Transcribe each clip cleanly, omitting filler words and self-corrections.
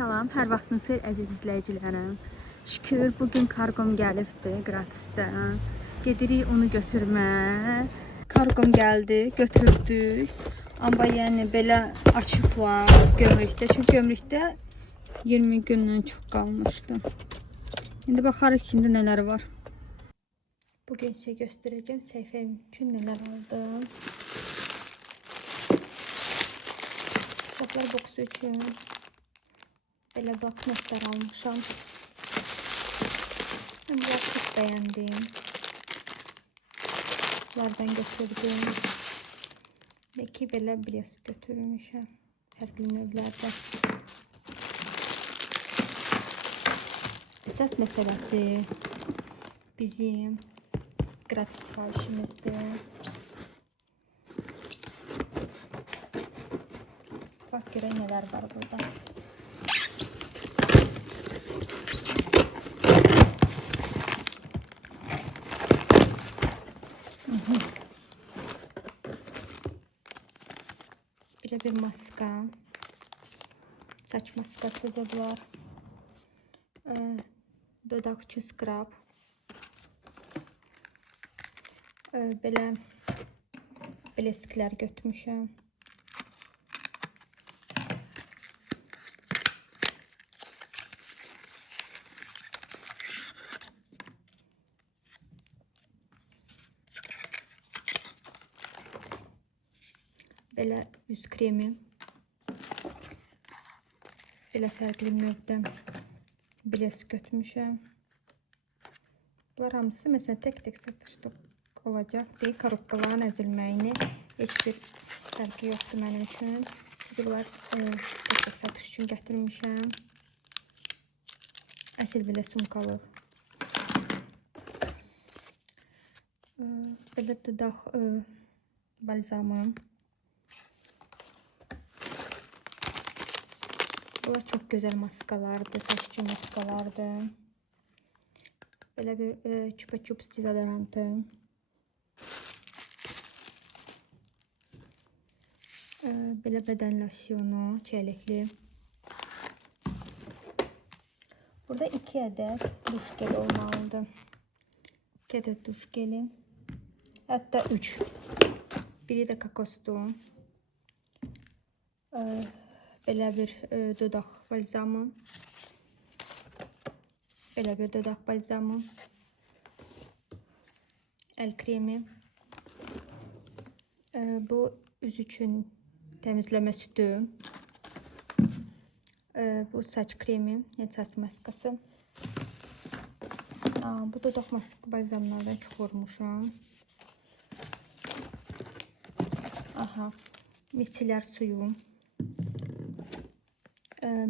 Salam, hər vaxtınız xeyir əziz izləyicilərim. Şükür, bugün karqom gəlibdi gratisdən. Gedirik onu götürmə. Karqom gəldi, götürdük. Amma yəni belə açıqlar gömrükdə. Çünki gömrükdə 20 gündən çox qalmışdı. İndi baxarıq içində nələr var. Bugün sizə göstərəcəm səhifəm üçün nələr aldım. Uşaqlar boksu üçün belə bloknotlar almışam. Bunları çox bəyəndim. Bunlardan götürdüm. Və ki belə blesk götürmüşəm. Fərqli növlərdə. Əsas məsələsi bizim gratis sifarişimizdir. Bax görək nələr var burada. Belə bir maska. Saç maskası da var. Dodaq üçün skrab. Belə blesklər götürmüşəm. Belə yüz kremi. Belə fərqli növdən blesk götürmüşəm. Bunlar hamısı məsələn tek satışda olacaq. Deyil, korobkaların əzilməyini heç bir fərqi yoxdur mənim üçün. Çünki bunlar tek satış üçün gətirmişəm. Əsl belə sumkalıq. Belə dodaq balzamı. Bunlar çox gözəl maskalardır, saç üçün maskalardır. Belə bir Chupa Chups dezodorantı. Belə bədən losyonu, çəlikli. Burada 2 ədəd duş geli olmalıdır. 2 ədəd duş geli. Hətta 3. Biri də kokosdur. Belə bir dodaq balzamı. Belə bir dodaq balzamı. Əl kremi. Bu üz üçün təmizləmə sütü. Bu saç kremi, saç maskası. Bu dodaq balzamlardan çox vurmuşam. Aha, miçilər suyu.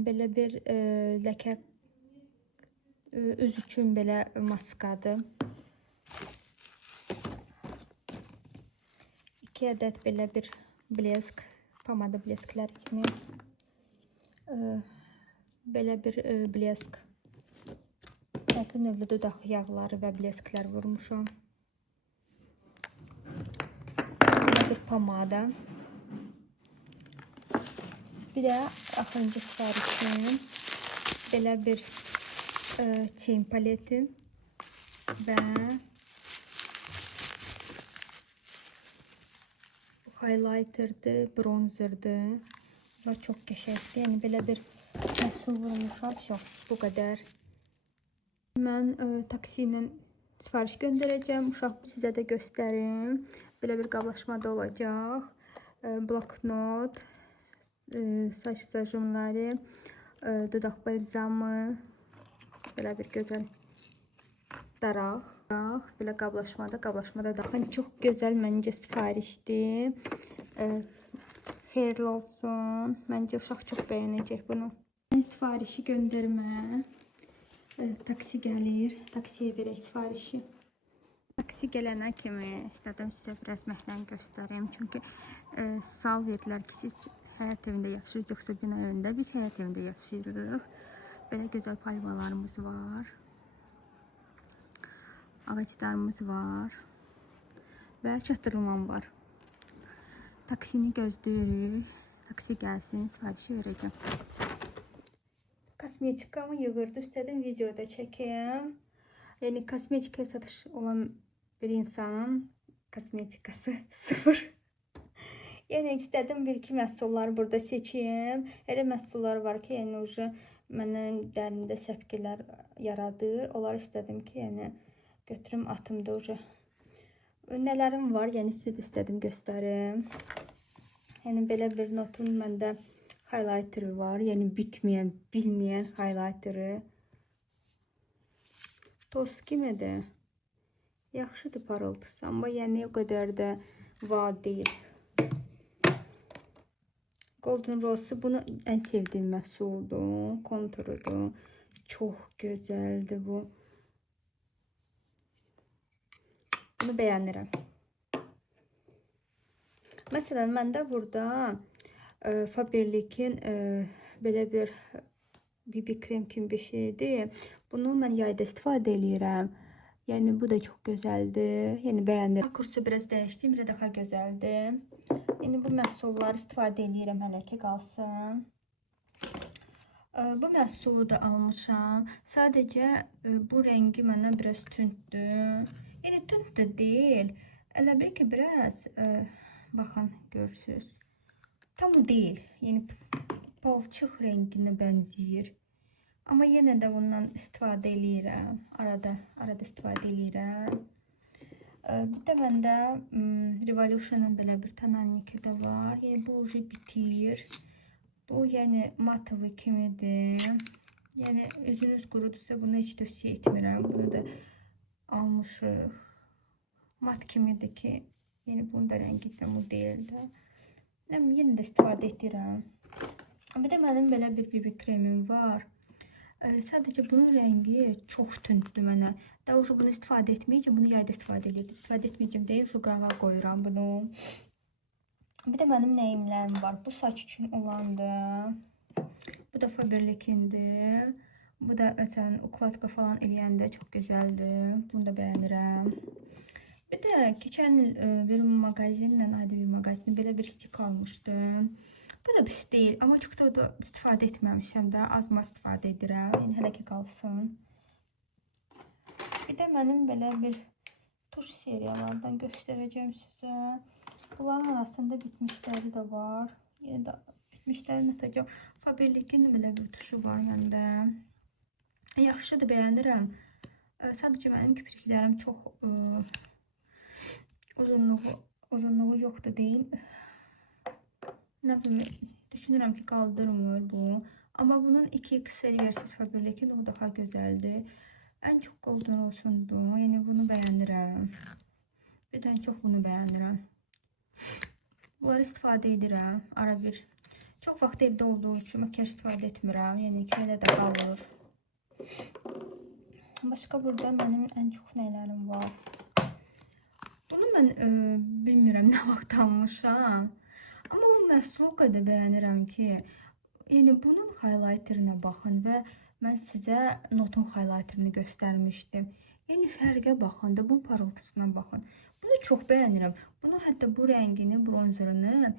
Belə bir ləkə üz üçün belə maskadır. 2 ədəd belə bir blesk, pomada blesklər kimi. Belə bir blesk. Fərqli növlə dodaq yağları və blesklər vurmuşam. Belə bir pomada. Bir də axırıncı sifarişim belə bir çeyin paleti və highlighter'dır, bronzer'dır. Bunlar çox qəşəngdir. Yəni belə bir məhsul vurmuşam. Bu qədər. Mən taksi ilə sifariş göndərəcəm. Uşaq sizə də göstərim. Belə bir qablaşmada olacaq. Bloknot, saç stajımları, dodaq balzamı, belə bir gözəl daraq, belə qablaşmada da. Çox gözəl məncə sifarişdir. Xeyirli olsun. Məncə uşaq çox bəyənəcək bunu. Sifarişi göndərmə. Taksi gəlir. Taksiyə verək sifarişi. Taksi gələnə kimi istədim sizə biraz məhlən göstərim. Çünki sual verdilər ki, siz həyat evində yaşayırıq, yoxsa bina evində. Biz həyat evində yaşayırıq. Belə gözəl palmalarımız var. Ağaclarımız var. Və çatdırılmam var. Taksini gözləyirik. Taksi gəlsin, sifarişi verəcəm. kosmetikamı yığırdı. İstədim videoda çəkəm. Yəni kosmetikaya satış olan bir insanın kosmetikası sıfır. Yəni istədim bir-iki məhsulları burada seçim. Elə məhsullar var ki, yəni ucu mənim dərimdə səpkilər yaradır. Onları istədim ki, yəni götürüm atımda ucu. Nələrim var, yəni sizə də istədim göstərim. Yəni belə bir notun məndə highlighteri var. Yəni bitməyən, bilməyən highlighteri. Toz kimidir? Yaxşıdır parıltısı, amma yəni o qədər də wow deyil. Golden Rose bunu ən sevdiyim məhsuldur. Konturudur. Çox gözəldir bu. Bunu bəyənirəm. Məsələn, məndə burada Faberlic'in belə bir BB krem kimi bir şeydir. Bunu mən yayda istifadə edirəm. Yəni bu da çox gözəldir. Yəni bəyənirəm. Kursu biraz dəyişdim, bir daha gözəldir. Yəni bu məhsulları istifadə edirəm hələ ki qalsın. Bu məhsulu da almışam. Sadəcə bu rəngi mənə biraz tündür. Yəni tünd də deyil. Elə bir ki biraz baxın görürsünüz. Tam deyil. Yəni palçıq rənginə bənzəyir. Amma yenə də bundan istifadə edirəm. Arada istifadə edirəm. Bir də məndə Revolution'ın belə bir tonalniki də var. Yəni bu ucu bitir. Bu yəni matovi kimidir. Yəni üzünüz qurudursa bunu heç tövsiyə etmirəm. Bunu da almışıq. Mat kimidir ki, yəni bunun da rəngi də bu deyildi. Yenə də istifadə edirəm. Bir də mənim belə bir BB kremim var. Sadəcə bunun rəngi çox tündür mənə. Daha ucu bunu istifadə etməyəcəm, bunu yayda istifadə edirəm. İstifadə etməyəcəm deyil, şu qarağa qoyuram bunu. Bir də mənim nəyimlərim var. Bu saç üçün olandır. Bu da Faberlic'indir. Bu da ukladka falan eləyəndə çox gözəldir. Bunu da bəyənirəm. Bir də keçən il bir magazinlə, ayrı bir magazin belə bir stik almışdım. Bu da pis deyil, amma çox da istifadə etməmişəm də, azma istifadə edirəm. Yəni hələ ki qalsın. Bir də mənim belə bir tuş seriyalardan göstərəcəm sizə. Bunların arasında bitmişləri də var. Yenə də bitmişlərini atacağım. Faberlic'in belə bir tuşu var məndə. Yaxşıdır, bəyənirəm. Sadəcə mənim kipriklərim çox uzunluğu yoxdur deyil. Nə bilim, düşünürəm ki, qaldırmır bu. Amma bunun 2XL versiyası Faberlic'in o daha gözəldir. Ən çox Golden Rose'undur. Yəni bunu bəyənirəm. Bir də ən çox bunu bəyənirəm. Bunları istifadə edirəm ara bir. Çox vaxt evdə olduğu üçün makyaj istifadə etmirəm. Yəni ki, elə də qalır. Başqa burada mənim ən çox nələrim var. Bunu mən bilmirəm nə vaxt almışam. Amma bu məhsulu qədər bəyənirəm ki, yəni bunun highlighterinə baxın və mən sizə notun highlighterini göstərmişdim. Yəni fərqə baxın da, bunun parıltısına baxın. Bunu çox bəyənirəm. Bunu hətta bu rəngini, bronzerını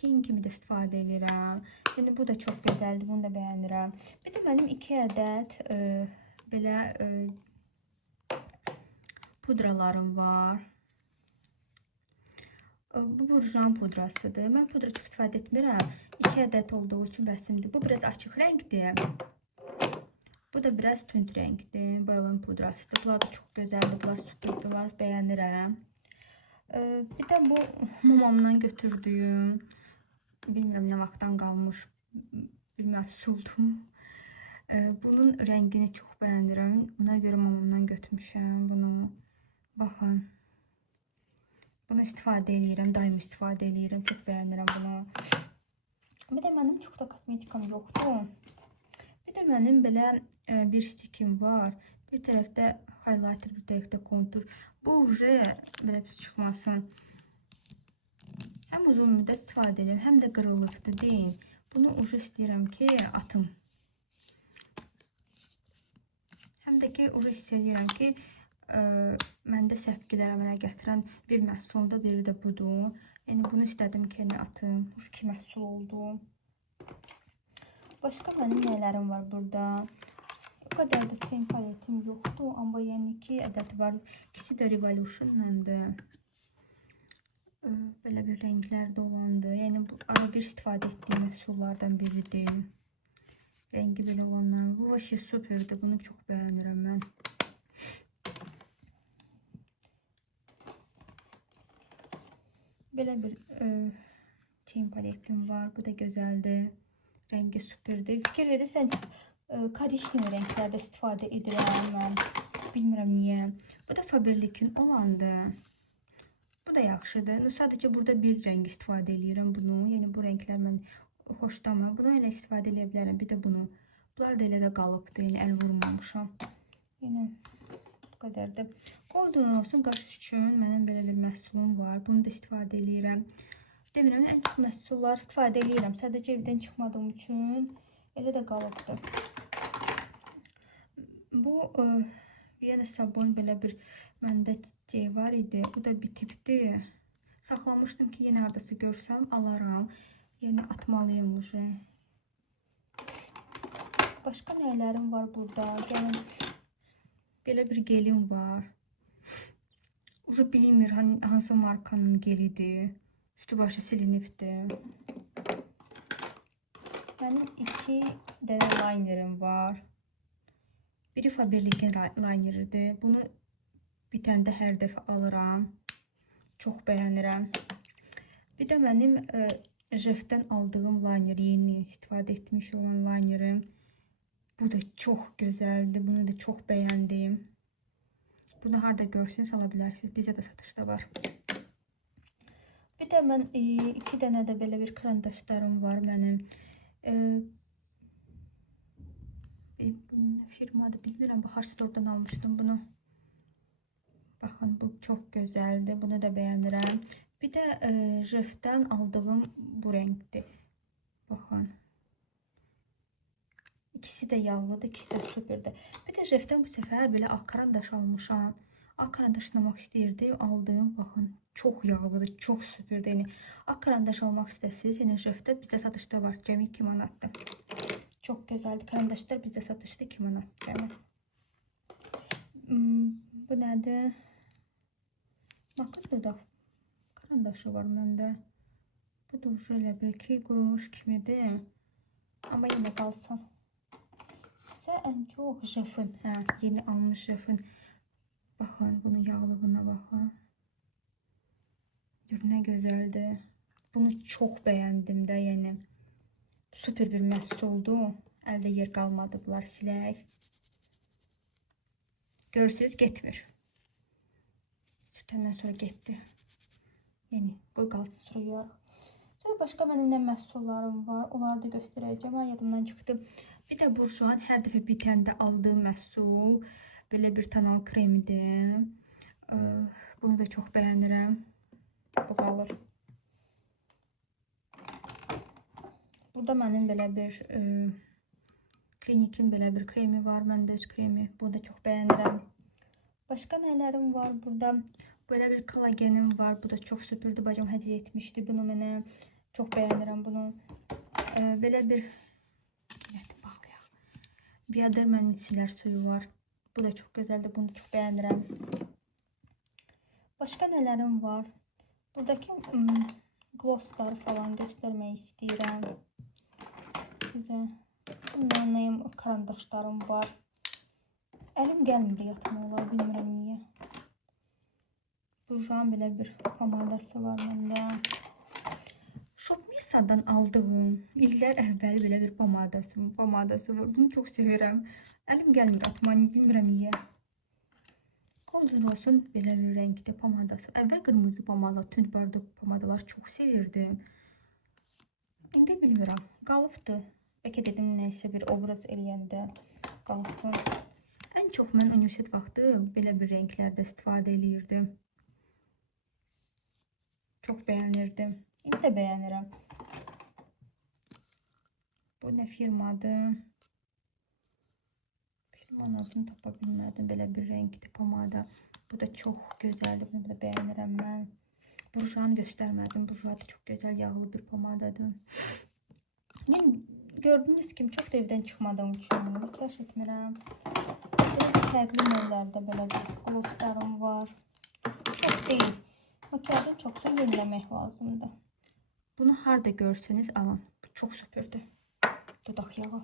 tin kimi də istifadə edirəm. Yəni bu da çox gözəldir, bunu da bəyənirəm. Bir də mənim 2 ədəd belə pudralarım var. Bu burjuan pudrasıdır. Mən pudra çox istifadə etmirəm. 2 ədəd olduğu üçün bəsimdir. Bu biraz açıq rəngdir. Bu da biraz tünd rəngdir. Bayılın pudrasıdır. Bunlar da çox gözəldir. Bunlar süpürdülər. Bəyənirəm. Bir də bu mamamdan götürdüyüm, bilmirəm nə vaxtdan qalmış bir məhsuldum. Bunun rəngini çox bəyənirəm. Ona görə mamamdan götürmüşəm bunu. Baxın. Bunu istifadə edirəm. Daim istifadə edirəm. Çox bəyənirəm bunu. Bir də mənim çox da kosmetikam yoxdur. Bir də mənim belə bir stikim var. Bir tərəfdə highlighter, bir tərəfdə kontur. Bu uje belə pis çıxmasın. Həm uzun müddət istifadə edirəm, həm də qırılıqdır deyil. Bunu uje istəyirəm ki, atım. Həm də ki, uje istəyirəm ki, məndə səpkilərə əmələ gətirən bir məhsulda, biri də budur. Yəni bunu istədim ki, atım. Bu iki məhsul oldu. Başqa mənim nələrim var burada? O qədər də çiyin paletim yoxdur, amma yəni 2 ədəd var. İkisi də Revolution-landır. Belə bir rənglərdə olandır. Yəni bu ara bir istifadə etdiyim məhsullardan biridir. Rəngi belə olanlar. Bu vaşı süperdir. Bunu çox bəyənirəm mən. Belə bir çiyin paletim var. Bu da gözəldir. Rəngi süperdir. Fikir verirsən korичневый rənglərdə istifadə edirəm mən. Bilmirəm niyə. Bu da Faberlic'in olandır. Bu da yaxşıdır. Sadəcə burada bir rəng istifadə edirəm bunu. Yəni bu rənglər mən xoşlamıram. Bunu elə istifadə edə bilərəm. Bir də bunu. Bunlar da elə də qalıbdır. Yəni əl vurmamışam. Yəni bu qədərdir. Golden olsun qaş üçün mənim belə bir məhsulum var. Bunu da istifadə edirəm. Demirəm, ən çox məhsullar istifadə edirəm. Sadəcə evdən çıxmadığım üçün elə də qalıbdır. Bu yenə sabun belə bir məndə var idi. Bu da bitibdir. Saxlamışdım ki, yenə hardasa görsəm alaram. Yəni atmalıyım ucu. Başqa nələrim var burada? Gəlin. Belə bir gelim var. Ucu bilinmir hansı markanın gelidir. Üstü başı silinibdir. Mənim 2 dənə linerim var. Biri Faberlic'in lineridir. Bunu bitəndə hər dəfə alıram. Çox bəyənirəm. Bir də mənim Jeff'dən aldığım liner, yeni istifadə etmiş olan linerim. Bu da çox gözəldir. Bunu da çox bəyəndim. Bunu harda görsünüz ala bilərsiniz. Bizə də satışda var. Bir də mən 2 dənə də belə bir karandaşlarım var mənim. Firmadır, bilmirəm. Bahar Store'dan almışdım bunu. Baxın, bu çox gözəldir. Bunu da bəyənirəm. Bir də Jeff'dən aldığım bu rəngdir. Baxın. İkisi də yağlıdır, ikisi də süperdir. Bir də Jeff'dən bu səfər belə ağ karandaş almışam. Ağ karandaşlamaq istəyirdim, aldım. Baxın, çox yağlıdır, çox süperdir. Yəni, ağ karandaş almaq istəsiniz. Yəni, Jeff'də bizdə satışda var. Cəmi 2 manatdır. Çox gözəldir. Karandaşlar bizdə satışda 2 manat cəmi. Bu nədir? Bakın dodaq karandaşı var məndə. Bu da elə bir ki, qurumuş kimidir. Amma yenə qalsın. Sizə ən çox Jeff'in, yeni almış Jeff'in. Baxın, bunun yağlığına baxın. Gör, nə gözəldir. Bunu çox bəyəndim də, yəni. Süper bir məhsuldu. Əldə yer qalmadı, bunlar silək. Görsünüz, getmir. Sütəndən sonra getdi. Yəni, qoy qalsın, sonra yuyarıq. Sonra başqa mənim nə məhsullarım var. Onları da göstərəcəm. Mən yadımdan çıxdı. Bir də Burjuan hər dəfə bitəndə aldığım məhsul belə bir tonal kremidir. Bunu da çox bəyənirəm. Bu qalır. Burada mənim belə bir Klinikin belə bir kremi var. Məndə öz kremi. Bunu da çox bəyənirəm. Başqa nələrim var burada? Belə bir kollagenim var. Bu da çox süpürdü. Bacım hədiyyə etmişdi bunu mənə. Çox bəyənirəm bunu. Belə bir Bioderma micellar suyu var. Bu da çox gözəldir. Bunu da çox bəyənirəm. Başqa nələrim var? Buradakı glossları falan göstərmək istəyirəm. Sizə bunlarlayım karandaşlarım var. Əlim gəlmir yatmalar, bilmirəm niyə. Burjuan belə bir pomadası var məndə. Shopmissa'dan aldığım illər əvvəl belə bir pomadası var. Bunu çox sevirəm. Əlim gəlmir atma, bilmirəm niyə. Golden olsun belə bir rəngdə pomadası. Əvvəl qırmızı pomada, tünd bardaq pomadalar çox sevirdim. İndi bilmirəm. Qalıbdır. Bəlkə dedim nəysə bir obraz eləyəndə qalsın. Ən çox mən universitet vaxtı belə bir rənglərdə istifadə eləyirdim. Çox bəyənirdim. İndi də bəyənirəm. Bu nə firmadır? Firmanın adını tapa bilmədim. Belə bir rəngdir pomada. Bu da çox gözəldir. Bunu da bəyənirəm mən. Burjuanı göstərmədim. Burjuan da çox gözəl yağlı bir pomadadır. Gördüyünüz kimi çox da evdən çıxmadığım üçün makiyaj etmirəm. Belə fərqli növlərdə belə bir glosslarım var. Çox deyil. Makiyajın çoxsunu yeniləmək lazımdır. Bunu harda görseniz alın. Bu çox süpürdür. Dodaq yağı.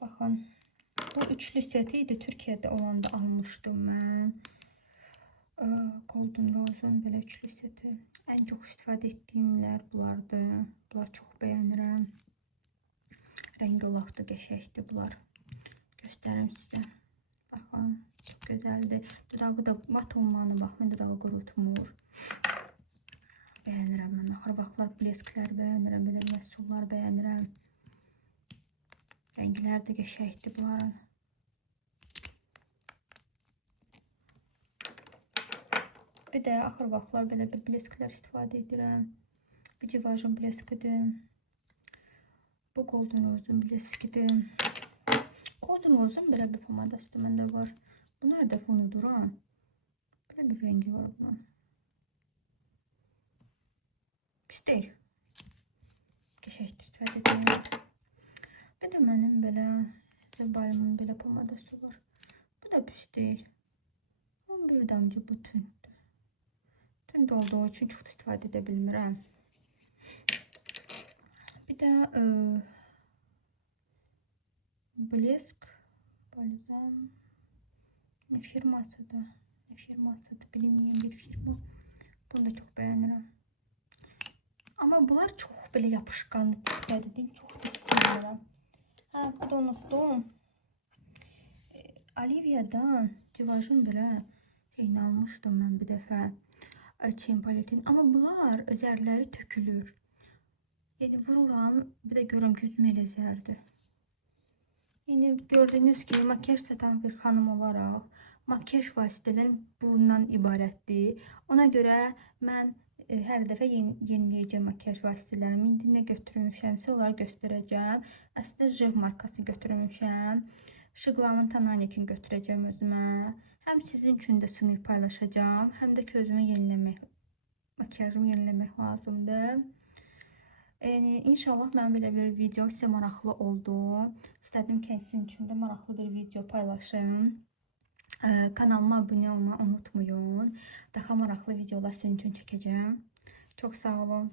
Baxın. Bu üçlü seti idi. Türkiyədə olanda almışdım mən. Golden Rose'un belə üçlü seti. Ən çox istifadə etdiyimlər bunlardır. Bunlar çox bəyənirəm. Rəngi laf da qəşəkdir bunlar. Göstərim sizə. Baxın, çox gözəldir. Dodağı da mat olmağına baxmayın, dodağı qurutmur. Bəyənirəm mən. Axır vaxtlar blesklər bəyənirəm, belə məhsullar bəyənirəm. Rənglər də qəşəkdir bunların. Bir də axır vaxtlar belə bir blesklər istifadə edirəm. Bu Givenchy bleskidir. Bu Golden Rose'un bleskidir. Golden Rose'un belə bir pomadası da məndə var. Bu nerede fonudur ha? Belə bir rəngi var bunun. Pis deyil. Qəşəkdir, istifadə edirəm. Bir də mənim belə Zebalımın belə pomadası var. Bu da pis deyil. Bunun bir damcı bu tündür. Tünd olduğu üçün çox istifadə edə bilmirəm. Bir də blesk balzam ne firmasıdır? Ne firmasıdır? Bilinmeyen bir firma. Bunu da çox bəyənirəm. Amma bunlar çox belə yapışqanlı tiplədir. Çox da sevmirəm. Ha, bu da unutdum. Olivia'dan Givenchy'nin belə şeyini almışdım mən bir dəfə. Çin paletin. Amma bunlar zərləri tökülür. Yəni vururam, bir də görürəm ki, üzüm elə zərdir. Yəni gördüyünüz kimi makiyaj satan bir xanım olaraq makiyaj vasitələrim bundan ibarətdir. Ona görə mən hər dəfə yeniləyəcəm makiyaj vasitələrimi. İndi nə götürmüşəmsə onları göstərəcəm. Əslində Jiv markasını götürmüşəm. Şıqlamın Tananikini götürəcəm özümə. Həm sizin üçün də sınıq paylaşacağım, həm də ki özümü yeniləmək, makiyajımı yeniləmək lazımdır. İnşallah mən belə bir video sizə maraqlı oldu. İstədim ki, sizin üçün də maraqlı bir video paylaşım. Kanalıma abunə olmayı unutmayın. Daha maraqlı videolar sizin üçün çəkəcəm. Çox sağ olun.